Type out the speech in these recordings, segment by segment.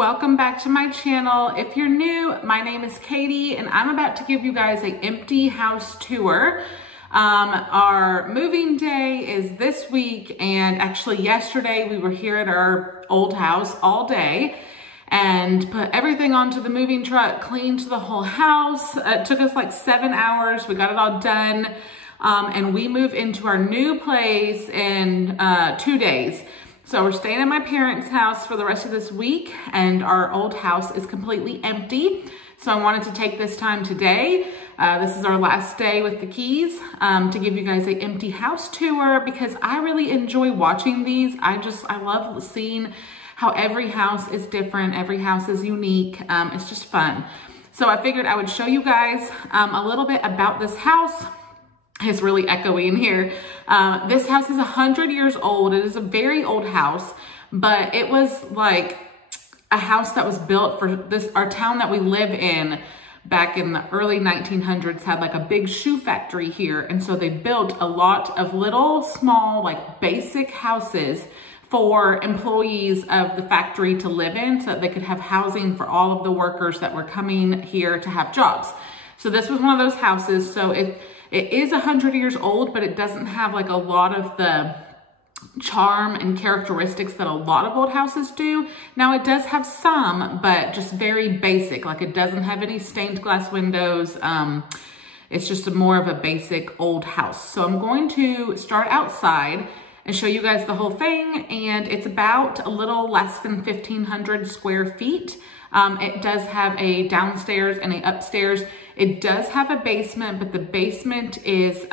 welcome back to my channel. If you're new, my name is Katie and I'm about to give you guys an empty house tour. Our moving day is this week, and actually yesterday we were here at our old house all day and put everything onto the moving truck, cleaned the whole house. It took us like 7 hours. We got it all done. And we move into our new place in 2 days. So we're staying at my parents' house for the rest of this week, and our old house is completely empty. So I wanted to take this time today. This is our last day with the keys to give you guys an empty house tour, because I really enjoy watching these. I love seeing how every house is different. Every house is unique. It's just fun. So I figured I would show you guys a little bit about this house. It's really echoey in here. This house is 100 years old. It is a very old house, but it was like a house that was built for our town that we live in back in the early 1900s had like a big shoe factory here. And so they built a lot of little small, like basic houses for employees of the factory to live in, so that they could have housing for all of the workers that were coming here to have jobs. So this was one of those houses. So it is 100 years old, but it doesn't have like a lot of the charm and characteristics that a lot of old houses do. Now it does have some, but just very basic. Like it doesn't have any stained glass windows. It's just more of a basic old house. So I'm going to start outside and show you guys the whole thing. And it's about a little less than 1,500 square feet. It does have a downstairs and a upstairs. It does have a basement, but the basement is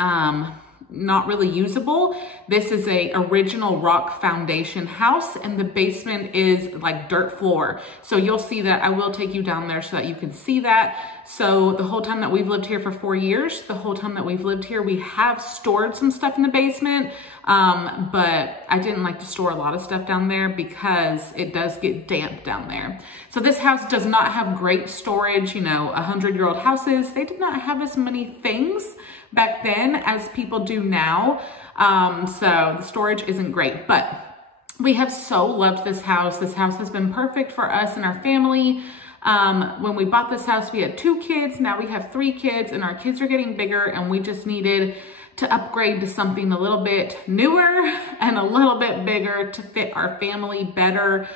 not really usable. This is a original rock foundation house, and the basement is like dirt floor. So you'll see that. I will take you down there so that you can see that. So the whole time that we've lived here for 4 years, the whole time that we've lived here, we have stored some stuff in the basement. But I didn't like to store a lot of stuff down there because it does get damp down there. So this house does not have great storage. You know, 100-year-old houses, they did not have as many things back then as people do now. So the storage isn't great, but we have so loved this house. This house has been perfect for us and our family. When we bought this house, we had 2 kids. Now we have 3 kids, and our kids are getting bigger, and we just needed to upgrade to something a little bit newer and a little bit bigger to fit our family better.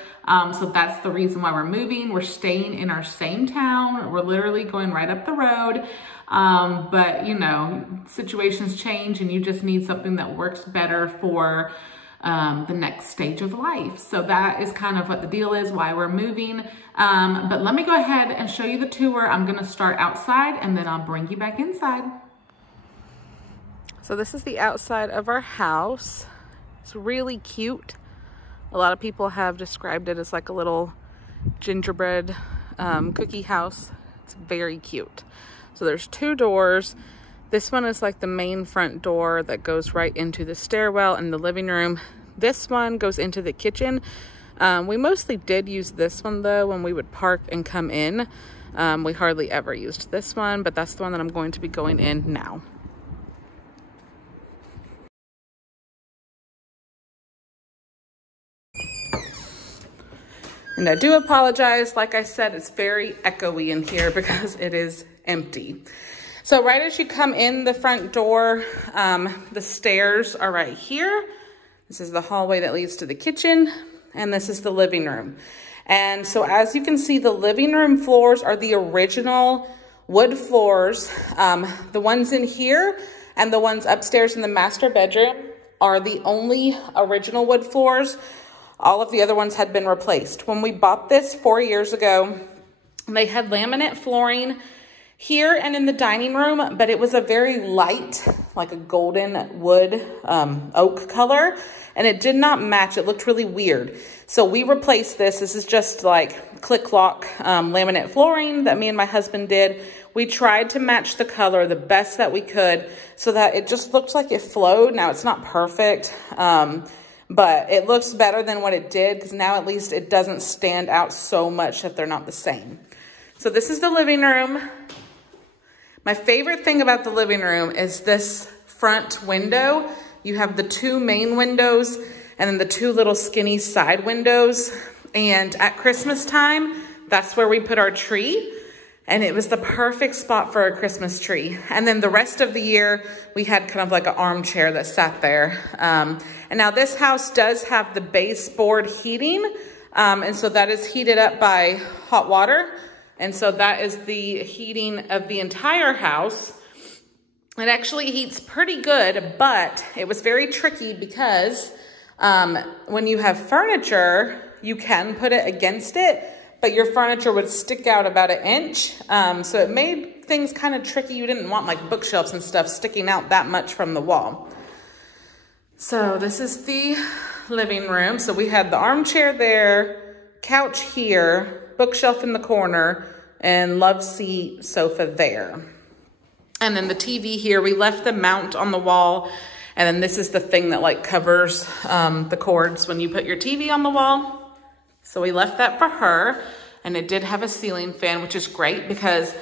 So that's the reason why we're moving. We're staying in our same town. We're literally going right up the road. But you know, situations change, and you just need something that works better for the next stage of life. So that is kind of what the deal is, why we're moving. But let me go ahead and show you the tour. I'm gonna start outside and then I'll bring you back inside. So this is the outside of our house. It's really cute. A lot of people have described it as like a little gingerbread cookie house. It's very cute. So there's 2 doors. This one is like the main front door that goes right into the stairwell and the living room. This one goes into the kitchen. We mostly did use this one though when we would park and come in. We hardly ever used this one, but that's the one that I'm going to be going in now. And I do apologize. Like I said, it's very echoey in here because it is empty. So right as you come in the front door, the stairs are right here. This is the hallway that leads to the kitchen, and this is the living room. And so as you can see, the living room floors are the original wood floors. The ones in here and the ones upstairs in the master bedroom are the only original wood floors. All of the other ones had been replaced. When we bought this 4 years ago, they had laminate flooring here and in the dining room, but it was a very light, like a golden wood oak color, and it did not match. It looked really weird. So we replaced this. This is just like click-clock laminate flooring that me and my husband did. We tried to match the color the best that we could so that it just looked like it flowed. Now it's not perfect, but it looks better than what it did, because now at least it doesn't stand out so much that they're not the same. So this is the living room. My favorite thing about the living room is this front window. You have the 2 main windows and then the 2 little skinny side windows. And at Christmas time, that's where we put our tree. And it was the perfect spot for a Christmas tree. And then the rest of the year, we had kind of like an armchair that sat there. And now this house does have the baseboard heating. And so that is heated up by hot water. And so that is the heating of the entire house. It actually heats pretty good, but it was very tricky because when you have furniture, you can put it against it, but your furniture would stick out about 1 inch. So it made things kind of tricky. You didn't want like bookshelves and stuff sticking out that much from the wall. So this is the living room. So we had the armchair there, couch here, bookshelf in the corner, and love seat sofa there. And then the TV here, we left the mount on the wall. And then this is the thing that like covers the cords when you put your TV on the wall. So we left that for her, and it did have a ceiling fan, which is great because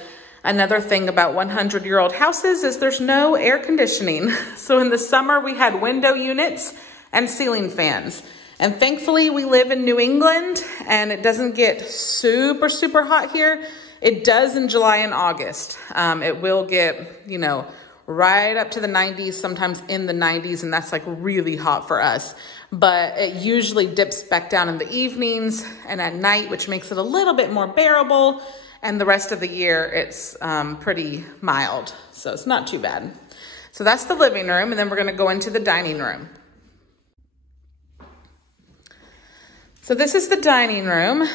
another thing about 100-year-old houses is there's no air conditioning. So in the summer, we had window units and ceiling fans. And thankfully, we live in New England, and it doesn't get super, super hot here. It does in July and August. It will get, you know, right up to the 90s, sometimes in the 90s, and that's like really hot for us. But it usually dips back down in the evenings and at night, which makes it a little bit more bearable. And the rest of the year, it's pretty mild. So it's not too bad. So that's the living room. And then we're going to go into the dining room. So this is the dining room.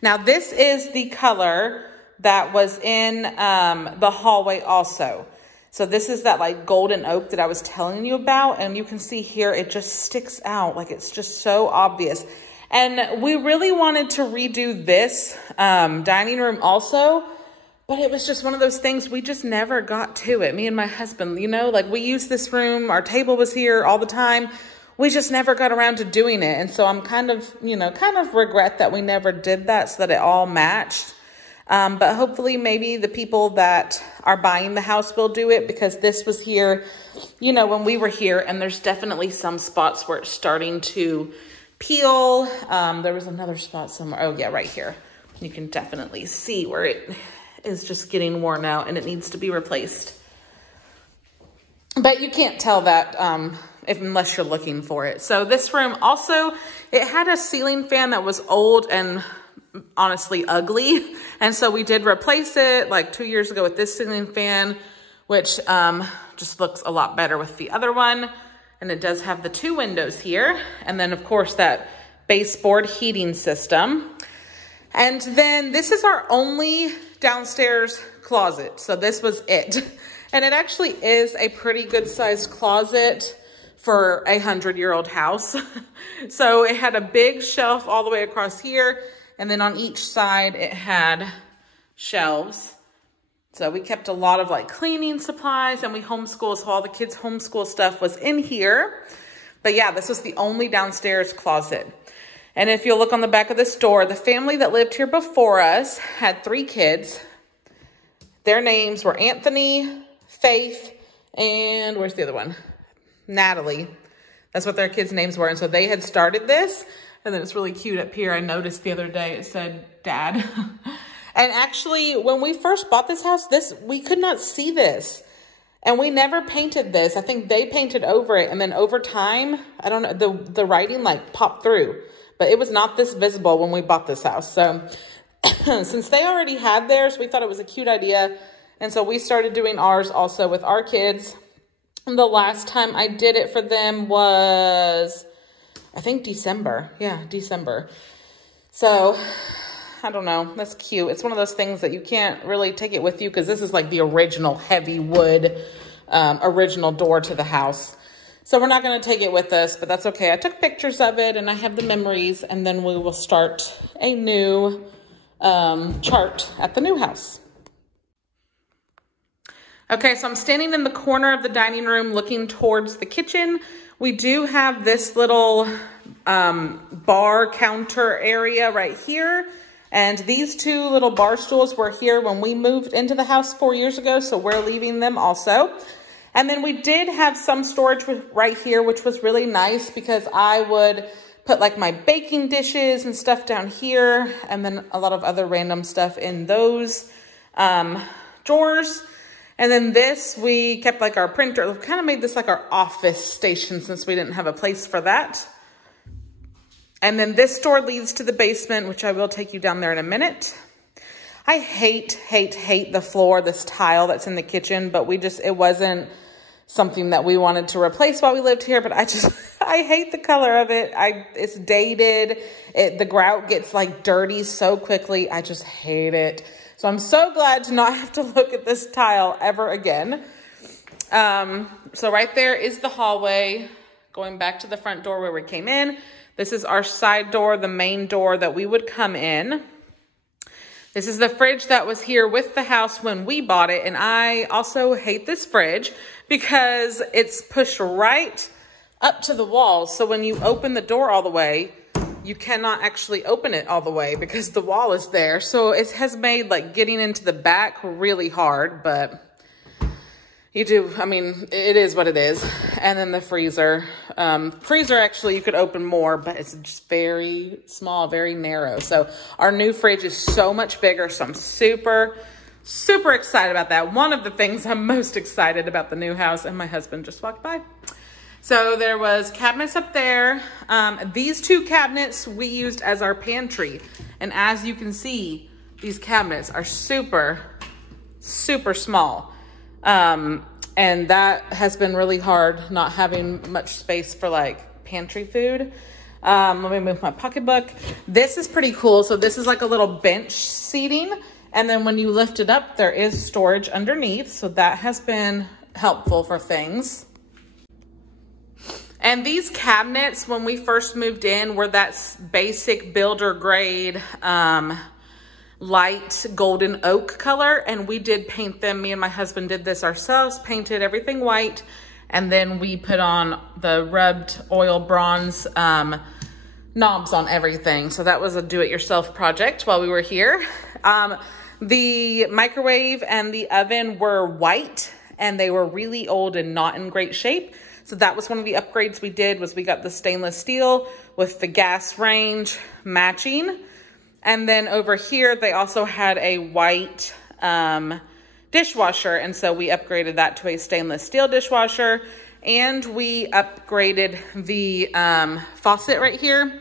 Now this is the color that was in the hallway also. So this is that like golden oak that I was telling you about. And you can see here, it just sticks out. Like it's just so obvious. And we really wanted to redo this dining room also. But it was just one of those things we just never got to it. Me and my husband, you know, like we used this room. Our table was here all the time. We just never got around to doing it. And so I'm kind of, you know, regret that we never did that so that it all matched. But hopefully maybe the people that are buying the house will do it, because this was here, you know, when we were here, and there's definitely some spots where it's starting to peel. There was another spot somewhere. Oh yeah, right here. You can definitely see where it is just getting worn out and it needs to be replaced. But you can't tell that unless you're looking for it. So this room also, it had a ceiling fan that was old and honestly ugly, and so we did replace it like 2 years ago with this ceiling fan, which just looks a lot better with the other one. And it does have the 2 windows here, and then of course that baseboard heating system. And then this is our only downstairs closet, so this was it. And it actually is a pretty good sized closet for a 100-year-old house. So it had a big shelf all the way across here, and then on each side, it had shelves. So we kept a lot of like cleaning supplies, and we homeschool, so all the kids' homeschool stuff was in here. But yeah, this was the only downstairs closet. And if you look on the back of this door, the family that lived here before us had 3 kids. Their names were Anthony, Faith, and where's the other one? Natalie. That's what their kids' names were. And so they had started this. And then it's really cute up here. I noticed the other day it said Dad. And actually, when we first bought this house, we could not see this. And we never painted this. I think they painted over it. And then over time, I don't know, the writing like popped through. But it was not this visible when we bought this house. So since they already had theirs, we thought it was a cute idea. And so we started doing ours also with our kids. And the last time I did it for them was, I think, December. Yeah, December. So, I don't know. That's cute. It's one of those things that you can't really take it with you, because this is like the original heavy wood, original door to the house. So we're not going to take it with us, but that's okay. I took pictures of it, and I have the memories, and then we will start a new chart at the new house. Okay, so I'm standing in the corner of the dining room looking towards the kitchen. We do have this little bar counter area right here. And these 2 little bar stools were here when we moved into the house 4 years ago, so we're leaving them also. And then we did have some storage right here, which was really nice, because I would put like my baking dishes and stuff down here, and then a lot of other random stuff in those drawers. And then this, we kept like our printer, we kind of made this like our office station since we didn't have a place for that. And then this door leads to the basement, which I will take you down there in a minute. I hate the floor, this tile that's in the kitchen, but it wasn't something that we wanted to replace while we lived here, but I hate the color of it. It's dated. The grout gets like dirty so quickly. I just hate it. So I'm so glad to not have to look at this tile ever again. So right there is the hallway going back to the front door where we came in. This is our side door, the main door that we would come in. This is the fridge that was here with the house when we bought it. And I also hate this fridge because it's pushed right up to the wall. So when you open the door all the way, you cannot actually open it all the way because the wall is there. So it has made like getting into the back really hard, but it is what it is. And then the freezer. Freezer actually you could open more, but it's just very small, very narrow. So our new fridge is so much bigger. So I'm super excited about that. One of the things I'm most excited about the new house, and my husband just walked by. So there was cabinets up there. These two cabinets we used as our pantry. And as you can see, these cabinets are super small. And that has been really hard, not having much space for like pantry food. Let me move my pocketbook. This is pretty cool. So this is like a little bench seating. And then when you lift it up, there is storage underneath. So that has been helpful for things. And these cabinets, when we first moved in, were that basic builder grade, light golden oak color. And we did paint them. Me and my husband did this ourselves, painted everything white. And then we put on the rubbed oil bronze knobs on everything. So that was a do-it-yourself project while we were here. The microwave and the oven were white and they were really old and not in great shape. So that was one of the upgrades we did, was we got the stainless steel with the gas range matching. And then over here, they also had a white dishwasher. And so we upgraded that to a stainless steel dishwasher. And we upgraded the faucet right here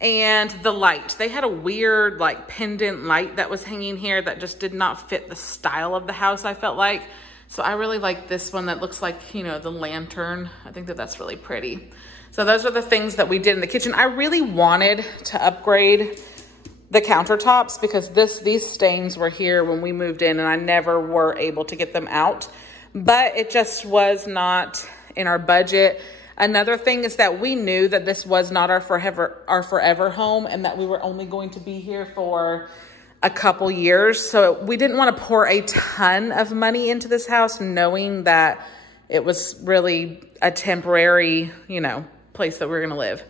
and the light. They had a weird like pendant light that was hanging here that just did not fit the style of the house, I felt like. So I really like this one that looks like, you know, the lantern. I think that that's really pretty. So those are the things that we did in the kitchen. I really wanted to upgrade the countertops because these stains were here when we moved in and I never were able to get them out. But it just was not in our budget. Another thing is that we knew that this was not our forever home and that we were only going to be here for a couple years. So we didn't want to pour a ton of money into this house knowing that it was really a temporary, you know, place that we were going to live.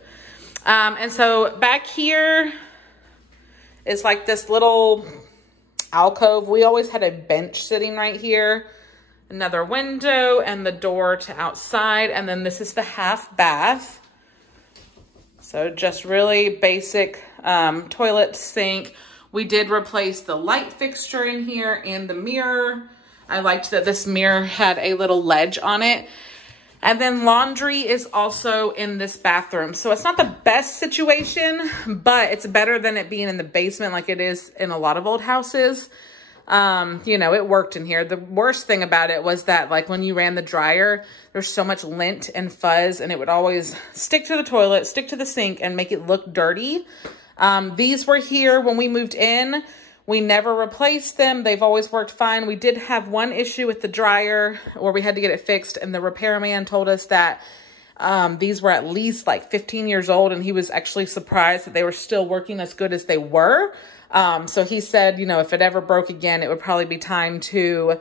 And so back here is like this little alcove. We always had a bench sitting right here. Another window and the door to outside. And then this is the half bath. So just really basic toilet, sink. We did replace the light fixture in here and the mirror. I liked that this mirror had a little ledge on it. And then laundry is also in this bathroom. So it's not the best situation, but it's better than it being in the basement like it is in a lot of old houses. You know, it worked in here. The worst thing about it was that like when you ran the dryer, there's so much lint and fuzz and it would always stick to the toilet, stick to the sink and make it look dirty. These were here when we moved in. We never replaced them. They've always worked fine. We did have one issue with the dryer where we had to get it fixed. And the repairman told us that these were at least like 15 years old. And he was actually surprised that they were still working as good as they were. So he said, you know, if it ever broke again, it would probably be time to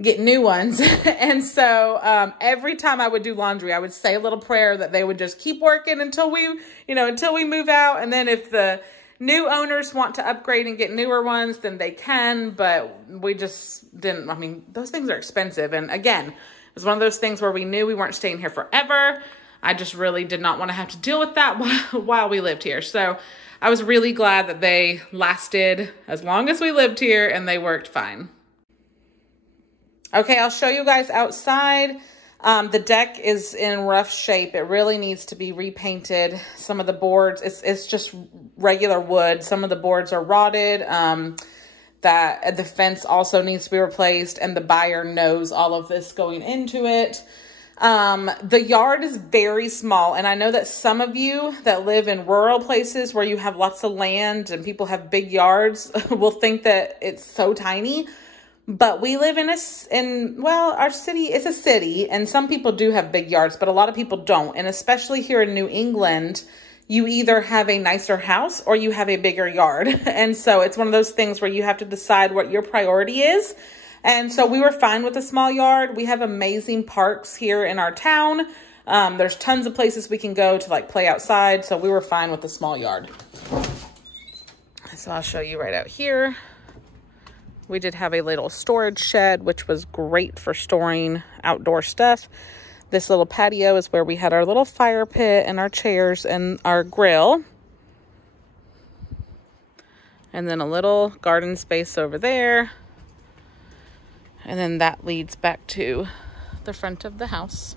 get new ones. And so every time I would do laundry, I would say a little prayer that they would just keep working until we move out. And then if the new owners want to upgrade and get newer ones, then they can. But we just didn't. I mean, those things are expensive. And again, it was one of those things where we knew we weren't staying here forever. I just really did not want to have to deal with that while we lived here. So I was really glad that they lasted as long as we lived here and they worked fine. Okay, I'll show you guys outside. The deck is in rough shape. It really needs to be repainted. Some of the boards, it's just regular wood. Some of the boards are rotted. That the fence also needs to be replaced, and the buyer knows all of this going into it. The yard is very small, and I know that some of you that live in rural places where you have lots of land and people have big yards will think that it's so tiny. But we live well, our city is a city, and some people do have big yards, but a lot of people don't. And especially here in New England, you either have a nicer house or you have a bigger yard. And so it's one of those things where you have to decide what your priority is. And so we were fine with a small yard. We have amazing parks here in our town. There's tons of places we can go to like play outside. So we were fine with a small yard. So I'll show you right out here. We did have a little storage shed, which was great for storing outdoor stuff. This little patio is where we had our little fire pit and our chairs and our grill. And then a little garden space over there. And then that leads back to the front of the house.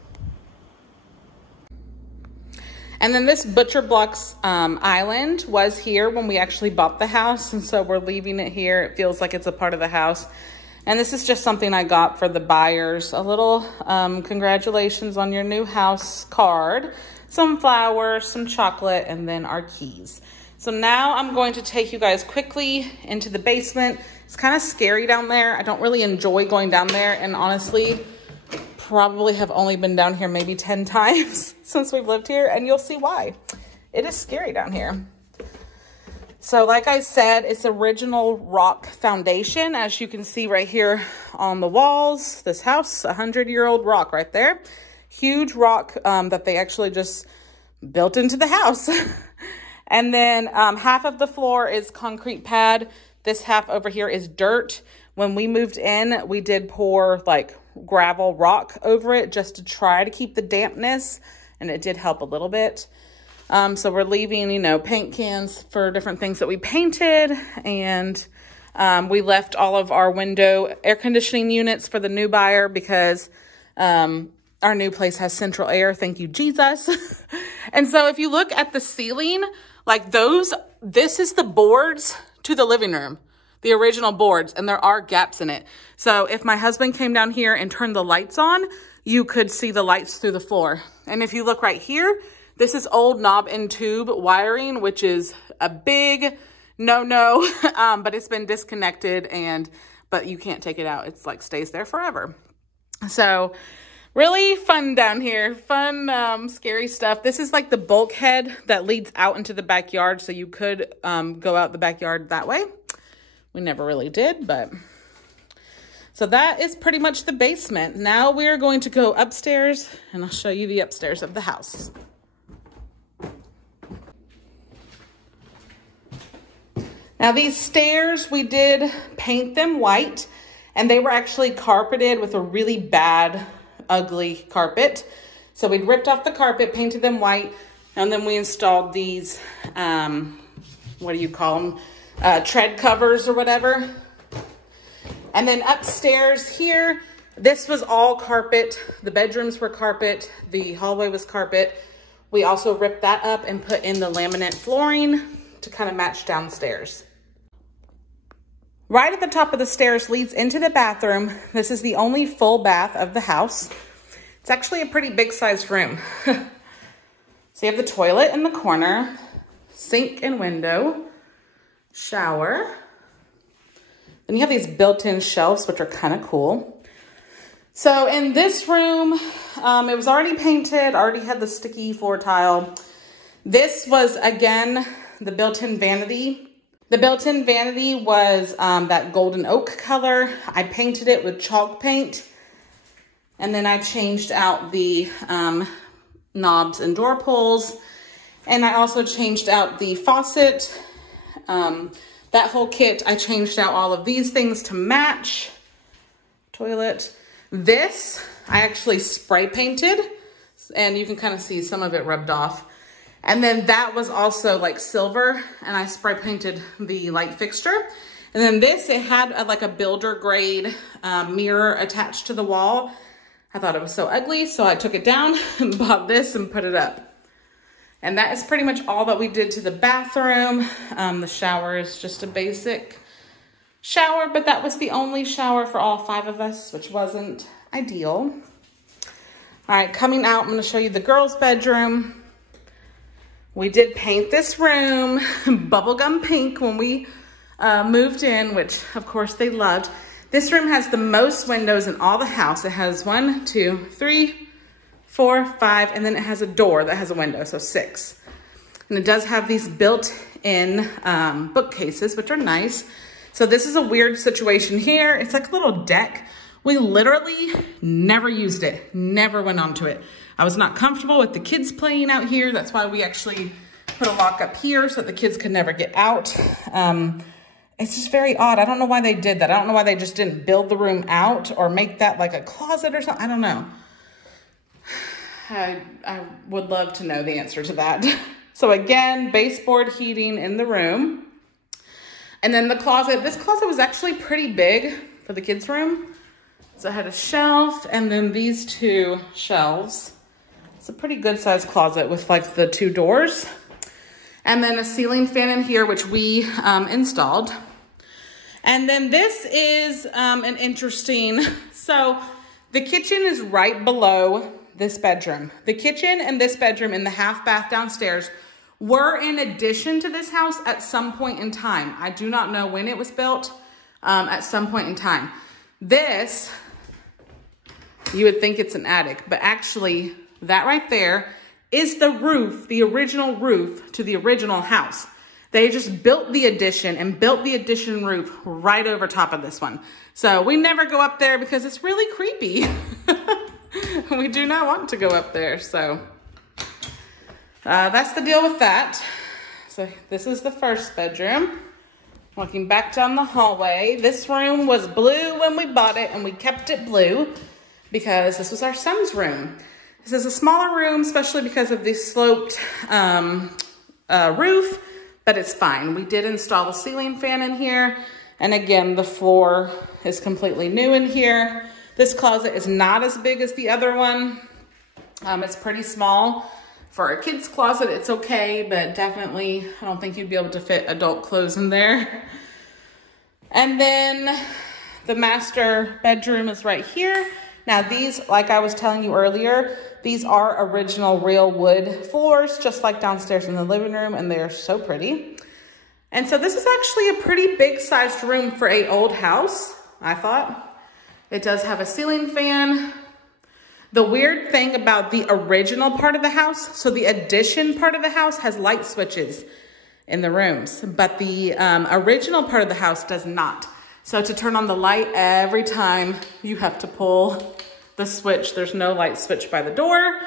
And then this Butcher Blocks island was here when we actually bought the house. And so we're leaving it here. It feels like it's a part of the house. And this is just something I got for the buyers. A little congratulations on your new house card. Some flowers, some chocolate, and then our keys. So now I'm going to take you guys quickly into the basement. It's kind of scary down there. I don't really enjoy going down there. And honestly, probably have only been down here maybe 10 times since we've lived here, and you'll see why. It is scary down here. So like I said, it's original rock foundation, as you can see right here on the walls. This house, 100-year-old rock right there. Huge rock that they actually just built into the house. And then half of the floor is concrete pad. This half over here is dirt. When we moved in, we did pour like gravel rock over it just to try to keep the dampness, and it did help a little bit. So we're leaving, you know, paint cans for different things that we painted, and we left all of our window air conditioning units for the new buyer because our new place has central air. Thank you, Jesus. And so if you look at the ceiling, like this is the boards to the living room. The original boards, and there are gaps in it. So if my husband came down here and turned the lights on, you could see the lights through the floor. And if you look right here, this is old knob and tube wiring, which is a big no-no, but it's been disconnected, but you can't take it out. It's like stays there forever. So really fun down here, fun, scary stuff. This is like the bulkhead that leads out into the backyard, so you could go out the backyard that way. We never really did, but so that is pretty much the basement. Now we're going to go upstairs, and I'll show you the upstairs of the house. Now these stairs, we did paint them white, and they were actually carpeted with a really bad, ugly carpet. So we ripped off the carpet, painted them white, and then we installed these, what do you call them? Tread covers or whatever. And then upstairs here, this was all carpet. The bedrooms were carpet. The hallway was carpet. We also ripped that up and put in the laminate flooring to kind of match downstairs. Right at the top of the stairs leads into the bathroom. This is the only full bath of the house. It's actually a pretty big sized room. So you have the toilet in the corner, sink and window, shower. Then you have these built-in shelves, which are kind of cool. So in this room, it was already painted, already had the sticky floor tile. This was, again, the built-in vanity. The built-in vanity was that golden oak color. I painted it with chalk paint. And then I changed out the knobs and door pulls. And I also changed out the faucet. That whole kit, I changed out all of these things to match. Toilet. This, I actually spray painted. And you can kind of see some of it rubbed off. And then that was also like silver, and I spray painted the light fixture. And then this, it had like a builder grade mirror attached to the wall. I thought it was so ugly, so I took it down and bought this and put it up. And that is pretty much all that we did to the bathroom. The shower is just a basic shower, but that was the only shower for all 5 of us, which wasn't ideal. All right, coming out, I'm gonna show you the girls' bedroom. We did paint this room bubblegum pink when we moved in, which of course they loved. This room has the most windows in all the house. It has 1, 2, 3, 4, 5, and then it has a door that has a window, so 6. And it does have these built-in bookcases, which are nice. So this is a weird situation here. It's like a little deck. We literally never used it, never went onto it. I was not comfortable with the kids playing out here. That's why we actually put a lock up here so that the kids could never get out. It's just very odd. I don't know why they did that. I don't know why they just didn't build the room out or make that like a closet or something. I don't know. I would love to know the answer to that. So again, baseboard heating in the room. And then the closet. This closet was actually pretty big for the kids' room. So I had a shelf and then these 2 shelves. It's a pretty good sized closet with like the 2 doors. And then a ceiling fan in here, which we installed. And then this is an interesting, so the kitchen is right below this bedroom. The kitchen and this bedroom in the half bath downstairs were in addition to this house at some point in time. I do not know when it was built, at some point in time. This, you would think it's an attic, but actually that right there is the roof, the original roof to the original house. They just built the addition and built the addition roof right over top of this one. So we never go up there because it's really creepy. We do not want to go up there. So that's the deal with that. So this is the first bedroom. Walking back down the hallway. This room was blue when we bought it and we kept it blue because this was our son's room. This is a smaller room, especially because of the sloped roof, but it's fine. We did install a ceiling fan in here. And again, the floor is completely new in here. This closet is not as big as the other one. It's pretty small. For a kid's closet, it's okay, but definitely, I don't think you'd be able to fit adult clothes in there. And then the master bedroom is right here. Now these, like I was telling you earlier, these are original real wood floors, just like downstairs in the living room, and they're so pretty. And so this is actually a pretty big sized room for an old house, I thought. It does have a ceiling fan. The weird thing about the original part of the house, so the addition part of the house has light switches in the rooms, but the original part of the house does not. So to turn on the light every time, you have to pull the switch. There's no light switch by the door.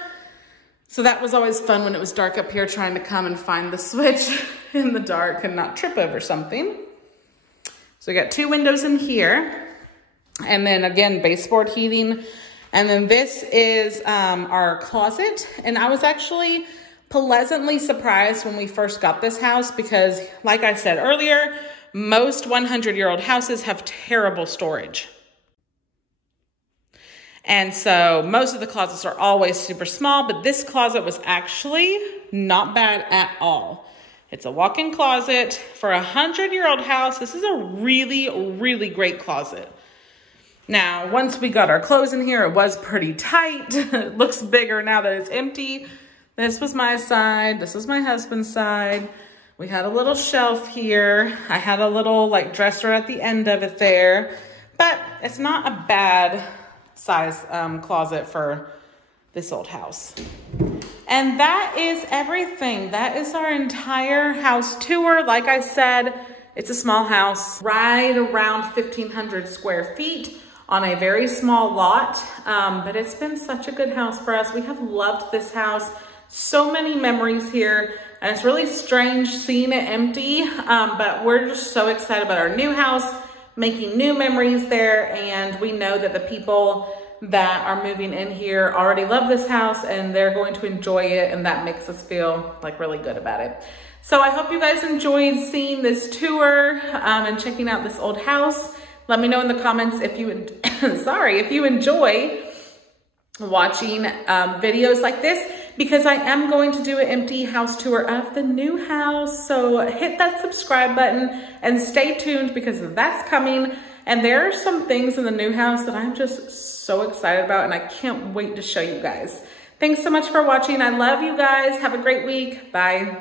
So that was always fun when it was dark up here, trying to come and find the switch in the dark and not trip over something. So we got 2 windows in here. And then again, baseboard heating. And then this is our closet. And I was actually pleasantly surprised when we first got this house because, like I said earlier, most 100-year-old houses have terrible storage. And so most of the closets are always super small, but this closet was actually not bad at all. It's a walk-in closet. For a 100-year-old house, this is a really, really great closet. Now, once we got our clothes in here, it was pretty tight. It looks bigger now that it's empty. This was my side. This was my husband's side. We had a little shelf here. I had a little like dresser at the end of it there, but it's not a bad size closet for this old house. And that is everything. That is our entire house tour. Like I said, it's a small house, right around 1,500 square feet on a very small lot, but it's been such a good house for us. We have loved this house. So many memories here, and it's really strange seeing it empty, but we're just so excited about our new house, making new memories there, and we know that the people that are moving in here already love this house and they're going to enjoy it, and that makes us feel like really good about it. So I hope you guys enjoyed seeing this tour and checking out this old house. Let me know in the comments if you, if you enjoy watching videos like this, because I am going to do an empty house tour of the new house. So hit that subscribe button and stay tuned, because that's coming. And there are some things in the new house that I'm just so excited about, and I can't wait to show you guys. Thanks so much for watching. I love you guys. Have a great week. Bye.